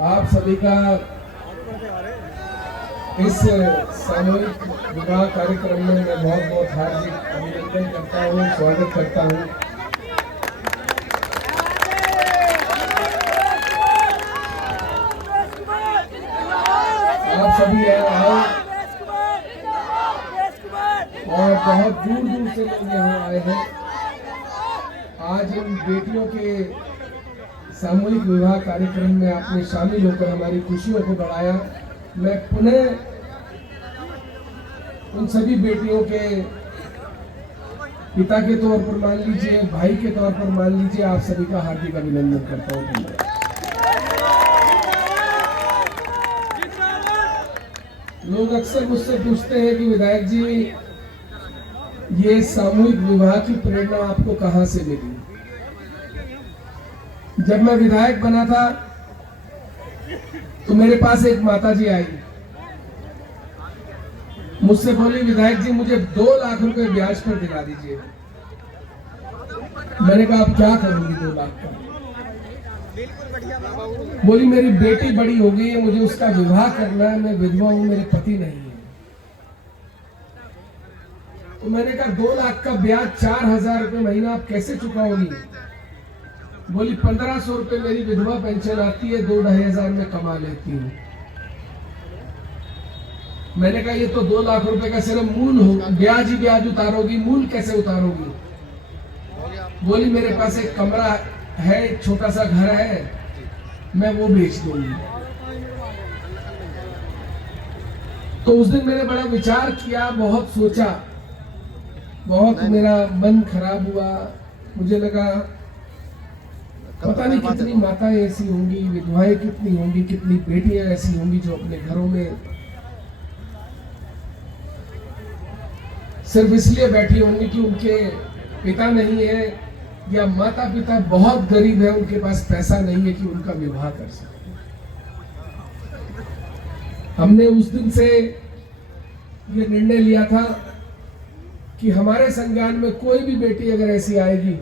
आप सभी का इस सामूहिक विवाह कार्यक्रम में मैं बहुत बहुत हार्दिक अभिनंदन करता हूँ, स्वागत करता हूँ। आप सभी आए और बहुत दूर दूर से लोग यहाँ आए हैं। आज इन बेटियों के सामूहिक विवाह कार्यक्रम में आपने शामिल होकर हमारी खुशियों को बढ़ाया। मैं पुनः उन सभी बेटियों के पिता के तौर पर मान लीजिए, भाई के तौर पर मान लीजिए, आप सभी का हार्दिक अभिनंदन करता हूँ। लोग अक्सर मुझसे पूछते हैं कि विधायक जी, ये सामूहिक विवाह की प्रेरणा आपको कहां से मिली? जब मैं विधायक बना था तो मेरे पास एक माताजी आई, मुझसे बोली, विधायक जी मुझे 2 लाख रुपए ब्याज पर दिला दीजिए। मैंने कहा आप क्या करूंगी 2 लाख का? बोली मेरी बेटी बड़ी हो गई है, मुझे उसका विवाह करना है, मैं विधवा हूं, मेरे पति नहीं है। तो मैंने कहा 2 लाख का ब्याज 4000 रुपए महीना आप कैसे चुकाओगी? बोली 1500 रुपए मेरी विधवा पेंशन आती है, 2-2.5 हजार में कमा लेती हूँ। मैंने कहा ये तो 2 लाख रुपए का सिर्फ मूल हो, ब्याज ही ब्याज उतारोगी, मूल कैसे उतारोगी? बोली मेरे पास एक कमरा है, एक छोटा सा घर है, मैं वो बेच दूंगी। तो उस दिन मैंने बड़ा विचार किया, बहुत सोचा, बहुत मेरा मन खराब हुआ। मुझे लगा पता नहीं कितनी माताएं ऐसी होंगी, विधवाएं कितनी होंगी, कितनी बेटियां ऐसी होंगी जो अपने घरों में सिर्फ इसलिए बैठी होंगी कि उनके पिता नहीं है या माता पिता बहुत गरीब है, उनके पास पैसा नहीं है कि उनका विवाह कर सके। हमने उस दिन से ये निर्णय लिया था कि हमारे संज्ञान में कोई भी बेटी अगर ऐसी आएगी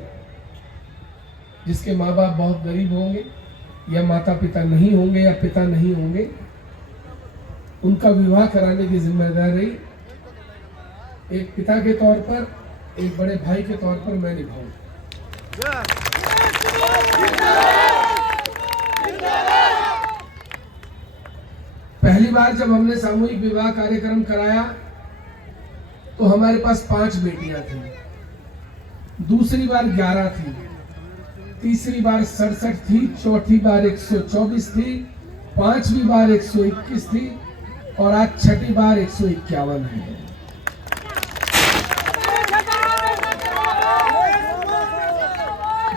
जिसके माँ बाप बहुत गरीब होंगे या माता पिता नहीं होंगे या पिता नहीं होंगे, उनका विवाह कराने की जिम्मेदारी एक पिता के तौर पर, एक बड़े भाई के तौर पर मैं निभाऊंगा। पहली बार जब हमने सामूहिक विवाह कार्यक्रम कराया तो हमारे पास 5 बेटियां थी, दूसरी बार 11 थी, तीसरी बार 67 थी, चौथी बार 124 थी, 5वीं बार 121 थी और आज 6ठी बार 151 है।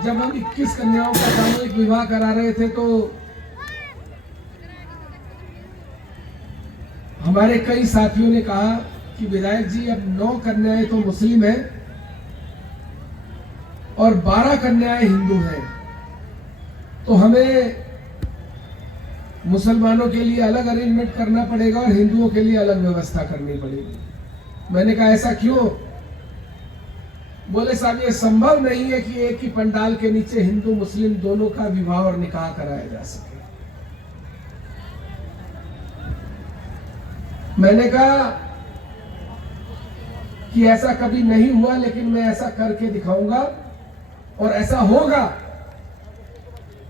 जब हम 21 कन्याओं का सामूहिक विवाह करा रहे थे तो हमारे कई साथियों ने कहा कि विधायक जी अब 9 कन्याएं तो मुस्लिम हैं और 12 कन्याएं हिंदू हैं, तो हमें मुसलमानों के लिए अलग अरेंजमेंट करना पड़ेगा और हिंदुओं के लिए अलग व्यवस्था करनी पड़ेगी। मैंने कहा ऐसा क्यों? बोले साहब ये संभव नहीं है कि एक ही पंडाल के नीचे हिंदू मुस्लिम दोनों का विवाह और निकाह कराया जा सके। मैंने कहा कि ऐसा कभी नहीं हुआ, लेकिन मैं ऐसा करके दिखाऊंगा और ऐसा होगा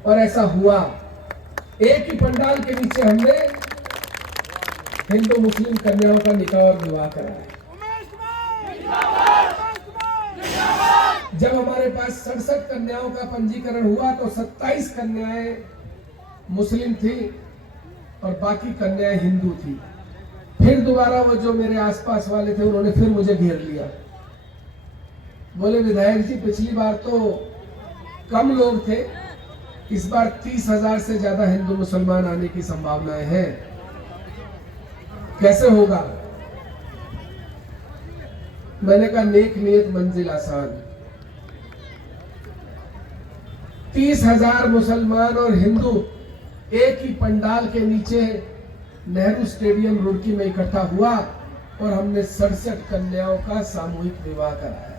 और ऐसा हुआ। एक ही पंडाल के नीचे हमने हिंदू मुस्लिम कन्याओं का निकाह और विवाह कराया। जब हमारे पास 67 कन्याओं का पंजीकरण हुआ तो 27 कन्याएं मुस्लिम थी और बाकी कन्याएं हिंदू थी। फिर दोबारा वो जो मेरे आसपास वाले थे उन्होंने फिर मुझे घेर लिया। बोले विधायक जी पिछली बार तो कम लोग थे, इस बार 30,000 से ज्यादा हिंदू मुसलमान आने की संभावनाएं हैं, कैसे होगा? मैंने कहा नेक नियत मंजिल आसान। 30,000 मुसलमान और हिंदू एक ही पंडाल के नीचे नेहरू स्टेडियम रुड़की में इकट्ठा हुआ और हमने 67 कन्याओं का सामूहिक विवाह कराया।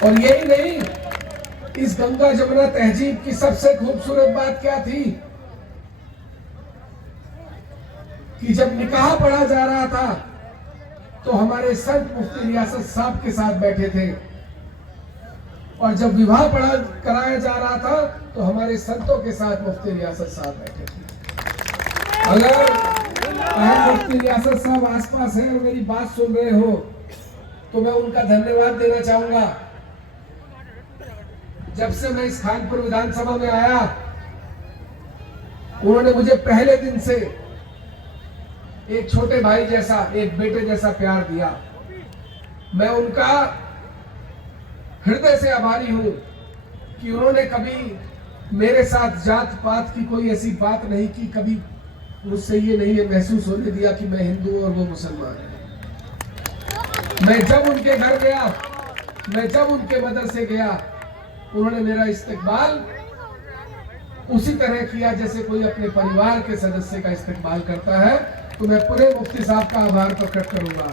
और यही नहीं, इस गंगा जमुना तहजीब की सबसे खूबसूरत बात क्या थी कि जब निकाह पढ़ा जा रहा था तो हमारे संत मुफ्ती रियासत साहब के साथ बैठे थे, और जब विवाह पढ़ा कराया जा रहा था तो हमारे संतों के साथ मुफ्ती रियासत साहब बैठे थे। अगर मुफ्ती रियासत साहब आसपास है और मेरी बात सुन रहे हो तो मैं उनका धन्यवाद देना चाहूंगा। जब से मैं इस खानपुर विधानसभा में आया, उन्होंने मुझे पहले दिन से एक छोटे भाई जैसा, एक बेटे जैसा प्यार दिया। मैं उनका हृदय से आभारी हूं कि उन्होंने कभी मेरे साथ जात पात की कोई ऐसी बात नहीं की, कभी मुझसे ये नहीं महसूस होने दिया कि मैं हिंदू और वो मुसलमान है। मैं जब उनके घर गया, मैं जब उनके मदरसे गया, उन्होंने मेरा इस्तकबाल उसी तरह किया जैसे कोई अपने परिवार के सदस्य का इस्तकबाल करता है। तो मैं पूरे मुफ्ती साहब का आभार प्रकट करूंगा।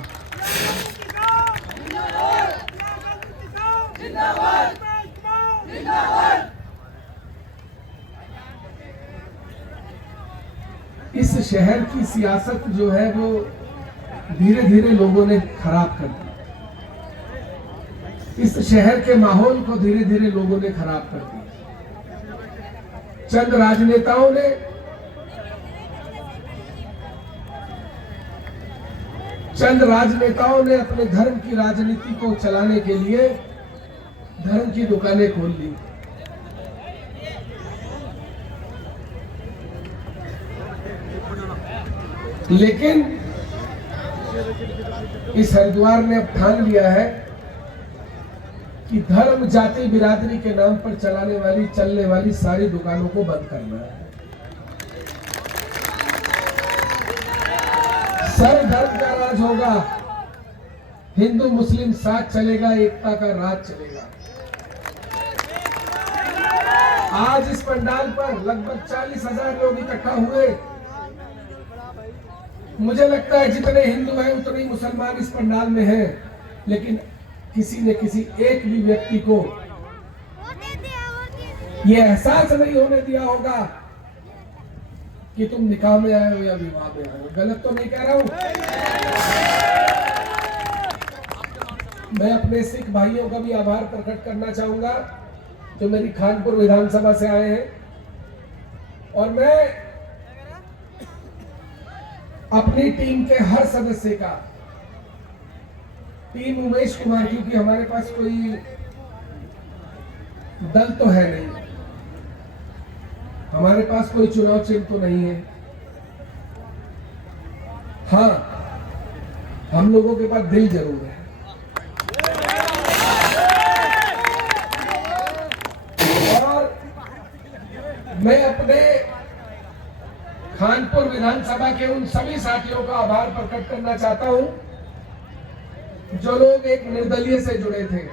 इस शहर की सियासत जो है वो धीरे धीरे लोगों ने खराब कर दी। इस शहर के माहौल को धीरे धीरे लोगों ने खराब कर दिया। चंद राजनेताओं ने अपने धर्म की राजनीति को चलाने के लिए धर्म की दुकानें खोल ली। लेकिन इस हरिद्वार ने अब ठान लिया है कि धर्म जाति बिरादरी के नाम पर चलने वाली सारी दुकानों को बंद करना है। सर्वधर्म का राज होगा, हिंदू मुस्लिम साथ चलेगा, एकता का राज चलेगा। आज इस पंडाल पर लगभग 40,000 लोग इकट्ठा हुए। मुझे लगता है जितने हिंदू हैं उतने ही मुसलमान इस पंडाल में हैं, लेकिन किसी ने किसी एक भी व्यक्ति को यह एहसास नहीं होने दिया होगा कि तुम निकाह में आए हो या विवाह में आए हो। गलत तो नहीं कह रहा हूं। मैं अपने सिख भाइयों का भी आभार प्रकट करना चाहूंगा जो मेरी खानपुर विधानसभा से आए हैं, और मैं अपनी टीम के हर सदस्य का, टीम उमेश कुमार, क्योंकि हमारे पास कोई दल तो है नहीं, हमारे पास कोई चुनाव चिन्ह तो नहीं है। हाँ, हम लोगों के पास दिल जरूर है। और मैं अपने खानपुर विधानसभा के उन सभी साथियों का आभार प्रकट करना चाहता हूं जो लोग एक निर्दलीय से जुड़े थे,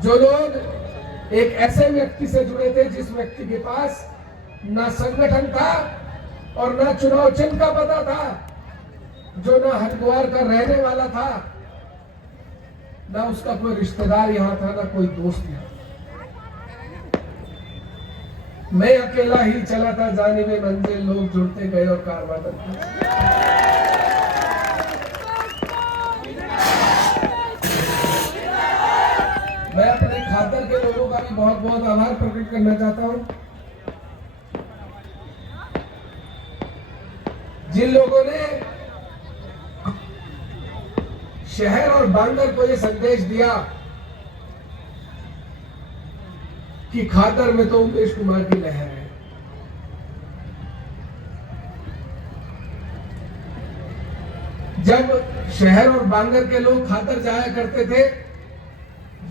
जो लोग एक ऐसे व्यक्ति से जुड़े थे जिस व्यक्ति के पास ना संगठन था और ना चुनाव चिन्ह का पता था, जो ना हरिद्वार का रहने वाला था, ना उसका कोई रिश्तेदार यहां था, ना कोई दोस्त यहां। मैं अकेला ही चला था जाने में मंजिल, लोग जुड़ते गए और कारवां बनते। मैं अपने खातर के लोगों का भी बहुत बहुत आभार प्रकट करना चाहता हूं, जिन लोगों ने शहर और बांगर को यह संदेश दिया कि खातर में तो उमेश कुमार की लहर है। जब शहर और बांगर के लोग खातर जाया करते थे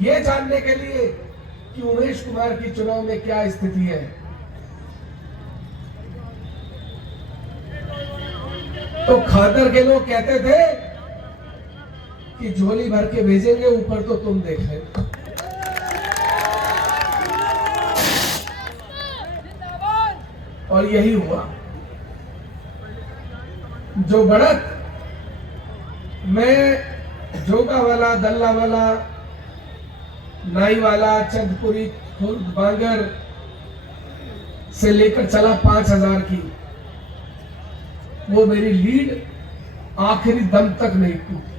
ये जानने के लिए कि उमेश कुमार की चुनाव में क्या स्थिति है, तो खातर के लोग कहते थे कि झोली भर के भेजेंगे, ऊपर तो तुम देख लेना। और यही हुआ। जो बढ़त मैं जोगा वाला, दल्ला वाला नाईवाला, चंदपुरी, खुर्द, बांगर से लेकर चला 5000 की, वो मेरी लीड आखिरी दम तक नहीं टूटी।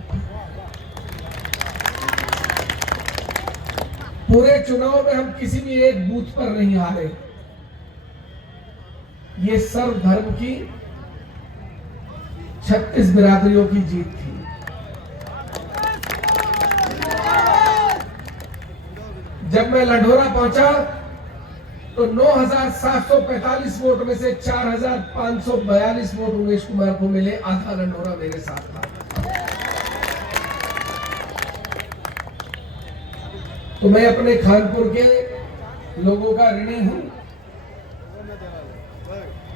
पूरे चुनाव में हम किसी भी एक बूथ पर नहीं हारे। ये सर्व धर्म की 36 बिरादरियों की जीत थी। जब मैं लंढोरा पहुंचा तो 9745 वोट में से 4542 वोट उमेश कुमार को मिले। आधा लंढोरा मेरे साथ था। तो मैं अपने खानपुर के लोगों का ऋणी हूं,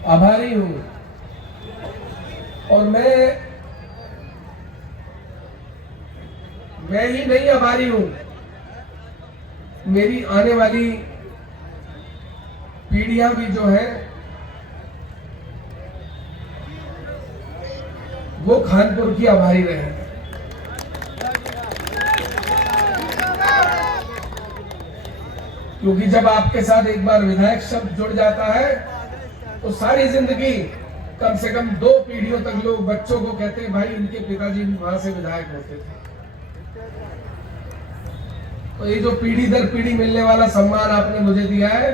आभारी हूं। और मैं ही नहीं आभारी हूं, मेरी आने वाली पीढ़ियां भी जो है वो खानपुर की आभारी रहे। क्योंकि जब आपके साथ एक बार विधायक शब्द जुड़ जाता है तो सारी जिंदगी, कम से कम 2 पीढ़ियों तक लोग बच्चों को कहते हैं भाई इनके पिताजी वहां से विधायक होते थे। तो ये जो पीढ़ी दर पीढ़ी मिलने वाला सम्मान आपने मुझे दिया है,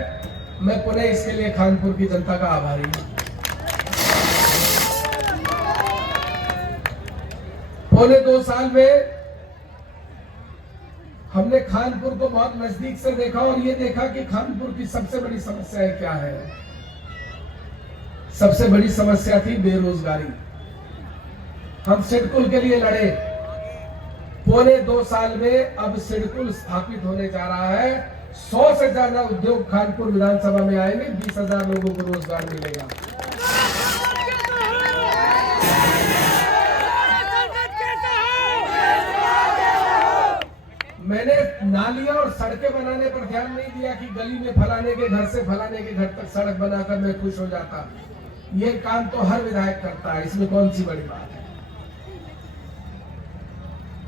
मैं पुनः इसके लिए खानपुर की जनता का आभारी हूं। पौने 2 साल में हमने खानपुर को बहुत नजदीक से देखा और ये देखा कि खानपुर की सबसे बड़ी समस्या क्या है। सबसे बड़ी समस्या थी बेरोजगारी। हम सिडकुल के लिए लड़े। पौने 2 साल में अब सिडकुल स्थापित होने जा रहा है। 100 से ज्यादा उद्योग खानपुर विधानसभा में आएंगे। 20,000 लोगों को रोजगार मिलेगा। मैंने नालियां और सड़कें बनाने पर ध्यान नहीं दिया कि गली में फलाने के घर से फलाने के घर तक सड़क बनाकर मैं खुश हो जाता। ये काम तो हर विधायक करता है, इसमें कौन सी बड़ी बात है।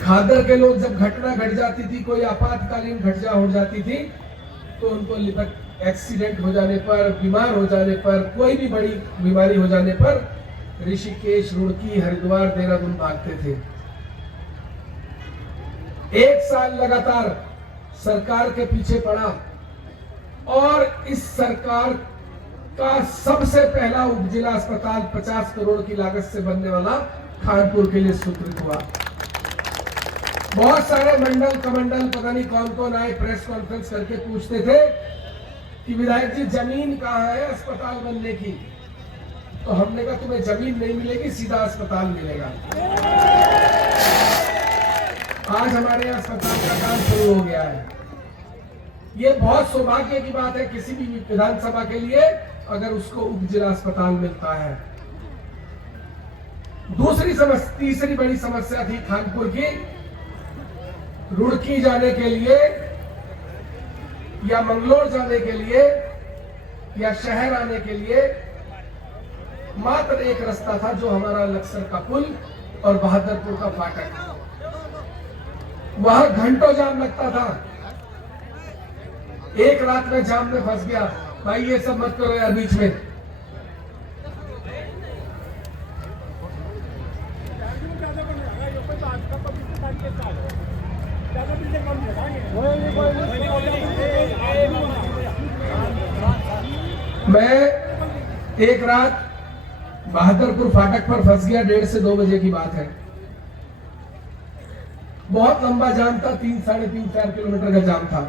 खादर के लोग जब घटना घट जाती थी, कोई आपातकालीन घटना हो जाती थी, तो उनको एक्सीडेंट हो जाने पर, बीमार हो जाने पर, कोई भी बड़ी बीमारी हो जाने पर ऋषिकेश, रुड़की, हरिद्वार, देहरादून भागते थे। 1 साल लगातार सरकार के पीछे पड़ा और इस सरकार का सबसे पहला उपजिला अस्पताल 50 करोड़ की लागत से बनने वाला खानपुर के लिए स्वीकृत हुआ। बहुत सारे मंडल कमंडल पता नहीं कौन कौन आए, प्रेस कॉन्फ्रेंस करके पूछते थे कि विधायक जी जमीन कहाँ है अस्पताल बनने की। तो हमने कहा तुम्हें जमीन नहीं मिलेगी, सीधा अस्पताल मिलेगा। आज हमारे यहाँ अस्पताल का काम शुरू हो गया है। ये बहुत सौभाग्य की बात है किसी भी विधानसभा के लिए अगर उसको उपजिला अस्पताल मिलता है। तीसरी बड़ी समस्या थी खानपुर की। रुड़की जाने के लिए या मंगलोर जाने के लिए या शहर आने के लिए मात्र एक रास्ता था, जो हमारा लक्सर का पुल और बहादुरपुर का फाटक। वहां घंटों जाम लगता था। एक रात में जाम में फंस गया। भाई ये सब मत करो यार बीच में। मैं एक रात बहादुरपुर फाटक पर फंस गया। 1:30 से 2 बजे की बात है। बहुत लंबा जाम था, 3, 3.5, 4 किलोमीटर का जाम था।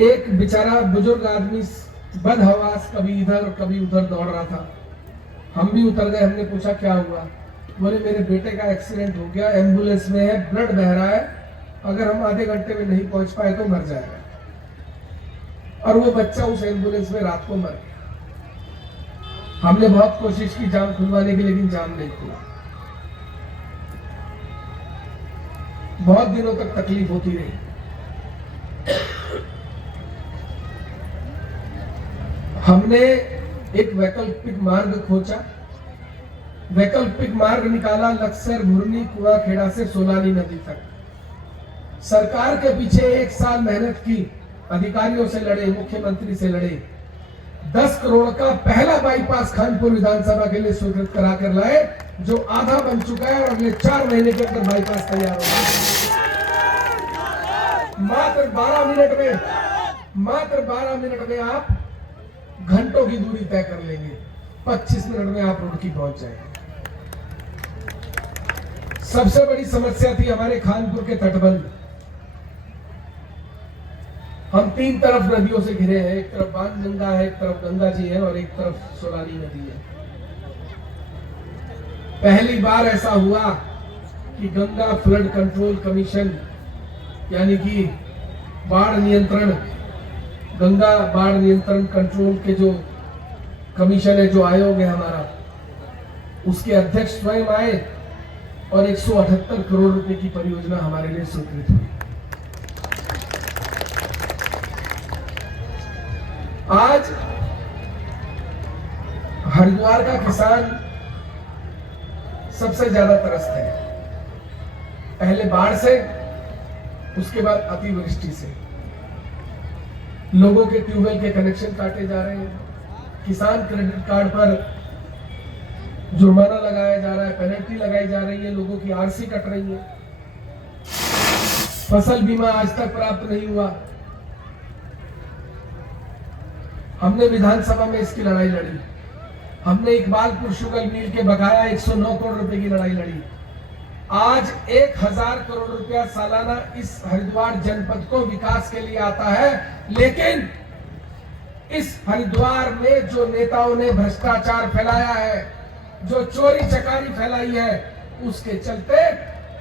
एक बेचारा बुजुर्ग आदमी बदहवास कभी इधर कभी उधर दौड़ रहा था। हम भी उतर गए। हमने पूछा क्या हुआ। बोले मेरे बेटे का एक्सीडेंट हो गया, एम्बुलेंस में है, ब्लड बह रहा है, अगर हम आधे घंटे में नहीं पहुंच पाए तो मर जाएगा। और वो बच्चा उस एम्बुलेंस में रात को मर गया। हमने बहुत कोशिश की जाम खुलवाने की, लेकिन जाम नहीं खुला। बहुत दिनों तक तकलीफ होती रही। हमने एक वैकल्पिक मार्ग खोजा। वैकल्पिक मार्ग निकाला लक्सर, घुरनी, कुआखेड़ा से सोलानी नदी तक। सरकार के पीछे 1 साल मेहनत की, अधिकारियों से लड़े, मुख्यमंत्री से लड़े, 10 करोड़ का पहला बाईपास खानपुर विधानसभा के लिए स्वीकृत करा कर लाए, जो आधा बन चुका है और अगले 4 महीने के अंदर बाईपास तैयार होगा। मात्र 12 मिनट में आप घंटों की दूरी तय कर लेंगे, 25 मिनट में आप रुड़की पहुंच जाएंगे। सबसे बड़ी समस्या थी हमारे खानपुर के तटबंध। हम 3 तरफ नदियों से घिरे हैं, एक तरफ बाणगंगा है, एक तरफ गंगा जी है और एक तरफ सोलानी नदी है। पहली बार ऐसा हुआ कि गंगा फ्लड कंट्रोल कमीशन यानी कि बाढ़ नियंत्रण, गंगा बाढ़ नियंत्रण कंट्रोल के जो कमीशन है, जो आयोग है हमारा, उसके अध्यक्ष स्वयं आए और 178 करोड़ रुपए की परियोजना हमारे लिए स्वीकृत हुई। आज हरिद्वार का किसान सबसे ज्यादा त्रस्त है, पहले बाढ़ से, उसके बाद अतिवृष्टि से। लोगों के ट्यूबवेल के कनेक्शन काटे जा रहे हैं, किसान क्रेडिट कार्ड पर जुर्माना लगाया जा रहा है, पेनल्टी लगाई जा रही है, लोगों की आरसी कट रही है, फसल बीमा आज तक प्राप्त नहीं हुआ। हमने विधानसभा में इसकी लड़ाई लड़ी, हमने इकबालपुर शुगर मिल के बकाया 109 करोड़ रुपए की लड़ाई लड़ी। आज 1000 करोड़ रुपया सालाना इस हरिद्वार जनपद को विकास के लिए आता है, लेकिन इस हरिद्वार में जो नेताओं ने भ्रष्टाचार फैलाया है, जो चोरी चकारी फैलाई है, उसके चलते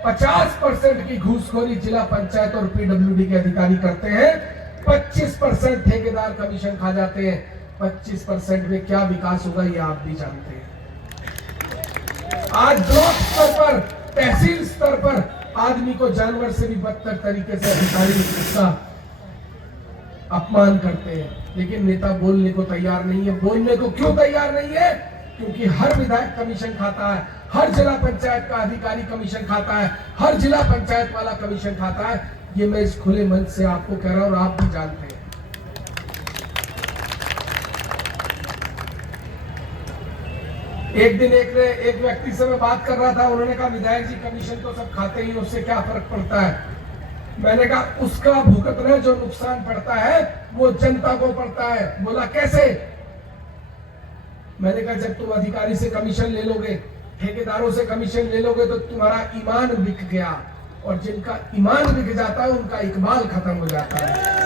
50% की घूसखोरी जिला पंचायत और पीडब्ल्यूडी के अधिकारी करते हैं, 25% ठेकेदार कमीशन खा जाते हैं। 25% में क्या विकास होगा ये आप भी जानते हैं। आज ब्लॉक स्तर पर, तहसील स्तर पर आदमी को जानवर से भी बदतर तरीके से अधिकारी उसका अपमान करते हैं, लेकिन नेता बोलने को तैयार नहीं है। बोलने को क्यों तैयार नहीं है? क्योंकि हर विधायक कमीशन खाता है, हर जिला पंचायत का अधिकारी कमीशन खाता है, हर जिला पंचायत वाला कमीशन खाता है। ये मैं इस खुले मंच से आपको कह रहा हूं और आप भी जानते हैं। एक दिन एक व्यक्ति से मैं बात कर रहा था, उन्होंने कहा विधायक जी कमीशन तो सब खाते ही, उससे क्या फर्क पड़ता है? मैंने कहा उसका भुगतना जो नुकसान पड़ता है वो जनता को पड़ता है। बोला कैसे? मैंने कहा जब तुम अधिकारी से कमीशन ले लोगे, ठेकेदारों से कमीशन ले लोगे, तो तुम्हारा ईमान बिक गया, और जिनका ईमान बिक जाता है उनका इकबाल खत्म हो जाता है।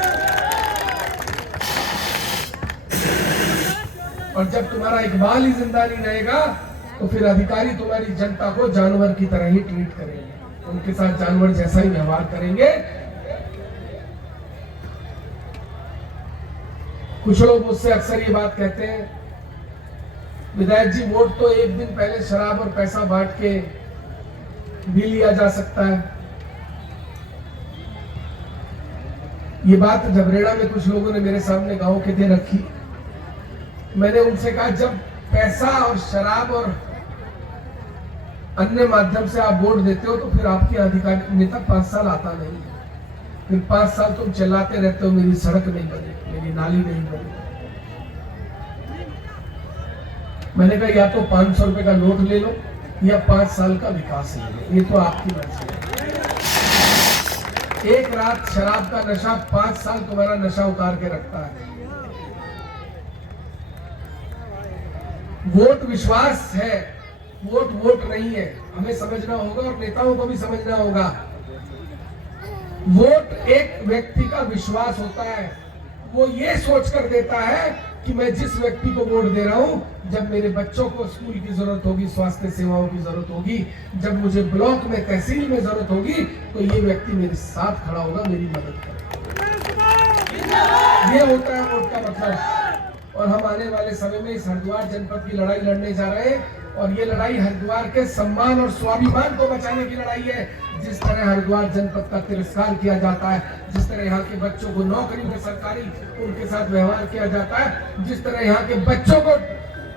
और जब तुम्हारा इकबाल ही जिंदा नहीं रहेगा तो फिर अधिकारी तुम्हारी जनता को जानवर की तरह ही ट्रीट करेंगे, उनके साथ जानवर जैसा ही व्यवहार करेंगे। कुछ लोग मुझसे अक्सर ये बात कहते हैं, विधायक जी वोट तो एक दिन पहले शराब और पैसा बांट के भी लिया जा सकता है। ये बात झबरेड़ा में कुछ लोगों ने मेरे सामने गांव के थे रखी। मैंने उनसे कहा जब पैसा और शराब और अन्य माध्यम से आप वोट देते हो तो फिर आपके अधिकारी नेता 5 साल आता नहीं, फिर 5 साल तुम चिल्लाते रहते हो मेरी सड़क नहीं बनी, मेरी नाली नहीं बनी। मैंने कहा या तो 500 रुपए का नोट ले लो या 5 साल का विकास ले लो, ये तो आपकी मर्जी है। एक रात शराब का नशा 5 साल तुम्हारा नशा उतार के रखता है। वोट विश्वास है, वोट वोट नहीं है, हमें समझना होगा और नेताओं को भी समझना होगा। वोट एक व्यक्ति का विश्वास होता है, वो ये सोचकर देता है कि मैं जिस व्यक्ति को वोट दे रहा हूं, जब मेरे बच्चों को स्कूल की जरूरत होगी, स्वास्थ्य सेवाओं की जरूरत होगी, जब मुझे ब्लॉक में तहसील में जरूरत होगी, तो ये व्यक्ति मेरे साथ खड़ा होगा, मेरी मदद करेगा। ये होता है वोट का मतलब। और हम आने वाले समय में इस हरिद्वार जनपद की लड़ाई लड़ने जा रहे हैं, और ये लड़ाई हरिद्वार के सम्मान और स्वाभिमान को बचाने की लड़ाई है। जिस तरह हरिद्वार जनपद का तिरस्कार किया जाता है, जिस तरह यहाँ के बच्चों को नौकरी में सरकारी उनके साथ व्यवहार किया जाता है, जिस तरह यहाँ के बच्चों को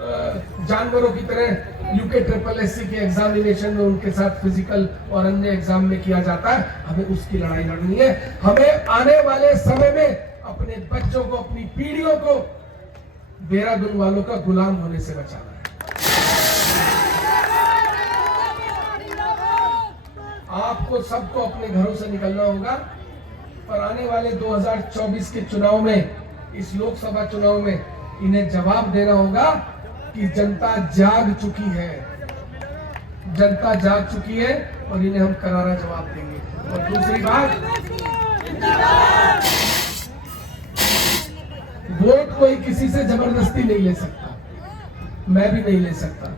जानवरों की तरह यूके SSSC के एग्जामिनेशन में उनके साथ फिजिकल और अन्य एग्जाम में किया जाता है। हमें उसकी लड़ाई लड़नी है। हमें आने वाले समय में अपने बच्चों को, अपनी पीढ़ियों को देहरादून वालों का गुलाम होने से बचाना है। आपको सबको अपने घरों से निकलना होगा, पर आने वाले 2024 के चुनाव में, इस लोकसभा चुनाव में इन्हें जवाब देना होगा कि जनता जाग चुकी है, जनता जाग चुकी है और इन्हें हम करारा जवाब देंगे। और दूसरी बात, वोट कोई किसी से जबरदस्ती नहीं ले सकता, मैं भी नहीं ले सकता।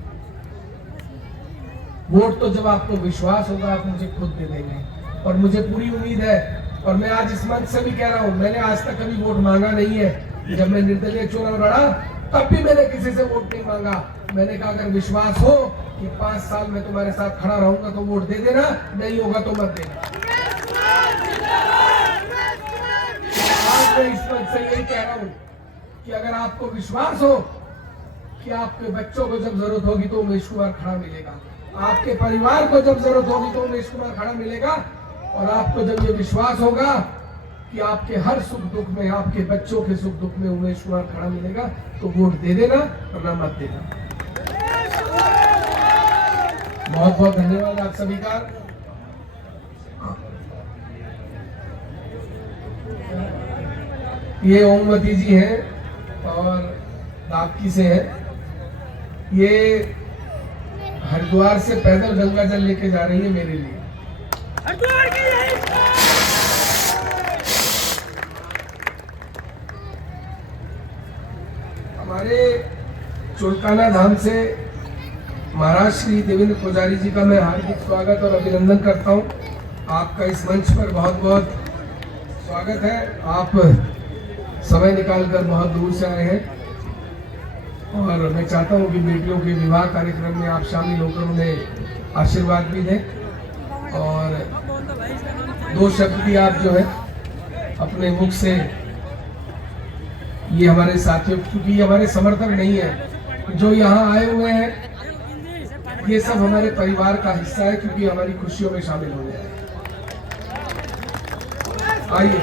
वोट तो जब आपको विश्वास होगा आप मुझे खुद दे देंगे। और मुझे पूरी उम्मीद है, और मैं आज इस मंच से भी कह रहा हूं, मैंने आज तक कभी वोट मांगा नहीं है। जब मैं निर्दलीय चुनाव लड़ा तब भी मैंने किसी से वोट नहीं मांगा। मैंने कहा अगर विश्वास हो कि 5 साल में तुम्हारे साथ खड़ा रहूंगा तो वोट दे देना, नहीं होगा तो मत देना। आज मैं इस मंच से यही कह रहा हूं कि अगर आपको विश्वास हो कि आपके बच्चों को जब जरूरत होगी तो उमेश कुमार खड़ा मिलेगा, आपके परिवार को जब जरूरत होगी तो उमेश कुमार खड़ा मिलेगा, और आपको जब ये विश्वास होगा कि आपके हर सुख दुख में, आपके बच्चों के सुख दुख में उमेश कुमार खड़ा मिलेगा, तो वोट दे देना वरना मत देना। बहुत बहुत धन्यवाद आप सभी का। ये ओमवती जी हैं और दापकी से हैं। ये हरिद्वार से पैदल गंगा जल लेके जा रही है मेरे लिए। हमारे चुलकाना धाम से महाराज श्री देवेंद्र पुजारी जी का मैं हार्दिक स्वागत और अभिनंदन करता हूं। आपका इस मंच पर बहुत बहुत स्वागत है। आप समय निकालकर बहुत दूर से आए हैं और मैं चाहता हूं कि बेटियों के विवाह कार्यक्रम में आप शामिल होकर उन्हें आशीर्वाद भी दें और 2 शब्द भी आप जो है अपने मुख से, ये हमारे साथियों, क्योंकि हमारे समर्थक नहीं है जो यहाँ आए हुए हैं, ये सब हमारे परिवार का हिस्सा है क्योंकि हमारी खुशियों में शामिल हो गए हैं। आइए।